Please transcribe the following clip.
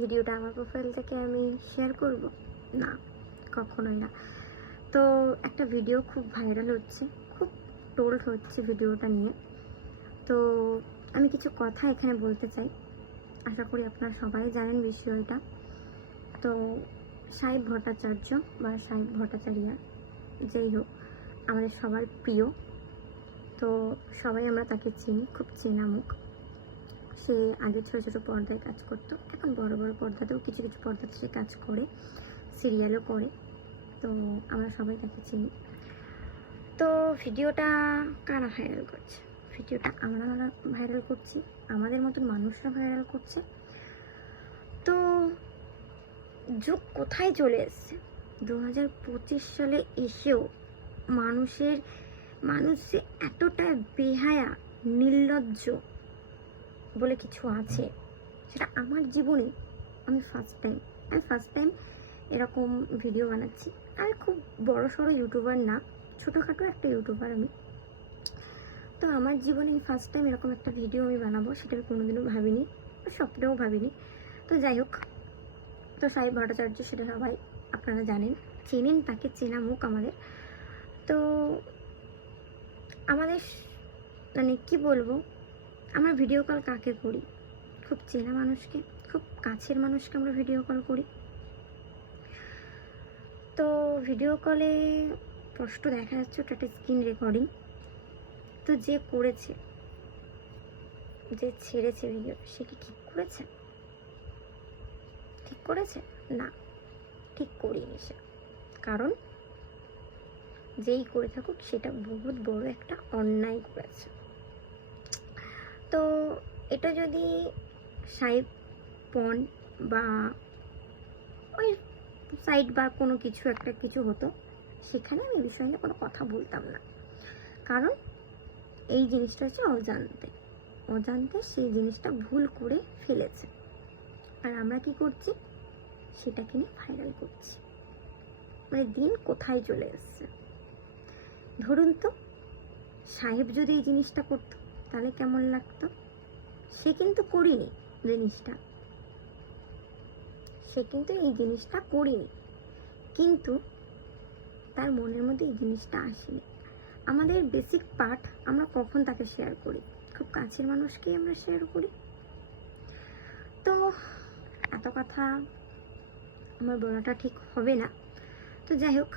ভিডিওটা আমার প্রোফাইল থেকে আমি শেয়ার করব না, কখনোই না। তো একটা ভিডিও খুব ভাইরাল হচ্ছে, খুব ট্রোলড হচ্ছে ভিডিওটা নিয়ে। তো আমি কিছু কথা এখানে বলতে চাই, আশা করি আপনারা সবাই জানেন বিষয়টা। তো সাহেব ভট্টাচার্য বা সাহেব ভট্টাচার্যা, যেই হোক, আমাদের সবার প্রিয়। তো সবাই আমরা তাকে চিনি, খুব চেনা মুখ। সে আগে ছোটো ছোটো পর্দায় কাজ করতো, এখন বড় বড় পর্দাতেও কিছু কিছু পর্দাতে সে কাজ করে, সিরিয়ালও করে। তো আমরা সবাই তাকে চিনি। তো ভিডিওটা কারা ভাইরাল করছে? ভিডিওটা আমরা ভাইরাল করছি, আমাদের মতন মানুষরা ভাইরাল করছে। তো যুগ কোথায় চলে এসছে? 2025 সালে এসেও মানুষ যে এতটা বেহায়া, নির্লজ্জ বলে কিছু আছে, সেটা আমার জীবনে আমি ফার্স্ট টাইম এরকম ভিডিও বানাচ্ছি। আমি খুব বড় সড়ো ইউটিউবার না, ছোটোখাটো একটা ইউটিউবার আমি। তো আমার জীবনে ফার্স্ট টাইম এরকম একটা ভিডিও আমি বানাবো, সেটা আমি কোনোদিনও ভাবিনি, স্বপ্নেও ভাবিনি। তো যাই হোক, তো সাহেব ভট্টাচার্য সেটা সবাই আপনারা জানেন, চেনেন তাকে, চেনা মুখ আমাদের। তো আমাদের মানে কি বলবো, আমরা ভিডিও কল কাকে করি? খুব চেনা মানুষকে, খুব কাছের মানুষকে আমরা ভিডিও কল করি। তো ভিডিও কলে স্পষ্ট দেখা যাচ্ছে ওটা একটা স্ক্রিন রেকর্ডিং। তো যে করেছে, যে ছেড়েছে ভিডিও, সে কি ঠিক করেছে? ঠিক করেছে না, ঠিক করিনি সে। কারণ যেই করে থাকুক, সেটা বহুত বড় একটা অন্যায় করেছে। তো এটা যদি সাহেব পণ বা ওই সাইড বা কোনো কিছু একটা কিছু হতো, সেখানে আমি এই বিষয় নিয়ে কোনো কথা বলতাম না। কারণ এই জিনিসটা হচ্ছে অজান্তে সেই জিনিসটা ভুল করে ফেলেছে, আর আমরা কি করছি, সেটাকে নিয়ে ভাইরাল করছি। মানে দিন কোথায় চলে এসছে। ধরুন তো, সাহেব যদি এই জিনিসটা করতো তাহলে কেমন লাগতো? সে কিন্তু করিনি জিনিসটা, সে কিন্তু এই জিনিসটা করিনি, কিন্তু তার মনের মধ্যে এই জিনিসটা আসেনি। আমাদের বেসিক পার্ট আমরা কখন তাকে শেয়ার করি? খুব কাছের মানুষকেই আমরা শেয়ার করি। তো এত কথা আমার বলাটা ঠিক হবে না। তো যাই হোক,